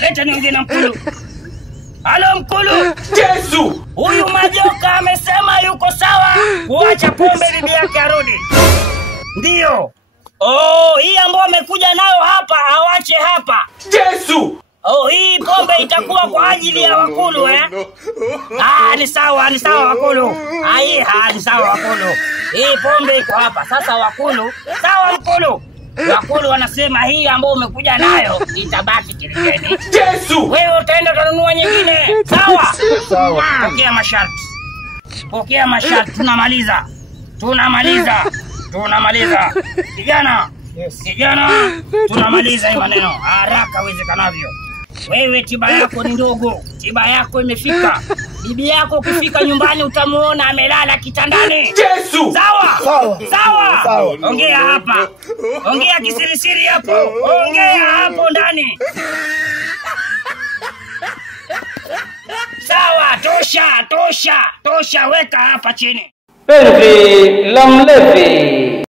Leta niongee na Mkulu. Halo Mkulu. Yesu! Huyu Majoka amesema yuko sawa kuacha pombe bibi yake arudi. Ndio. Oh, hii ambayo amekuja nayo hapa awache hapa. Yesu! Oh, hii pombe itakuwa kwa ajili ya Wakulu ni sawa Wakulu. Ni sawa Wakulu. Hii pombe iko hapa. Sasa Wakulu, sawa Mkulu. Wakulu wanasema hii ambayo umekuja nayo itabaki kilingeni. Yesu! Wewe utaenda kununua nyingine. Sawa? Sawa. Pokea masharti. Tunamaliza. Kijana. Yes. Kijana, tunamaliza hii maneno haraka iwezekanavyo. Wewe tiba yako ni ndogo. Tiba yako imefika. Bibi yako ukifika nyumbani utamuona amelala kitandani. Yesu! Sawa. Ongea hapa. Ongea kisirisiri hapo. Ongea hapo ndani. Sawa, tosha. Weka hapa chini. Penzi la mlevi.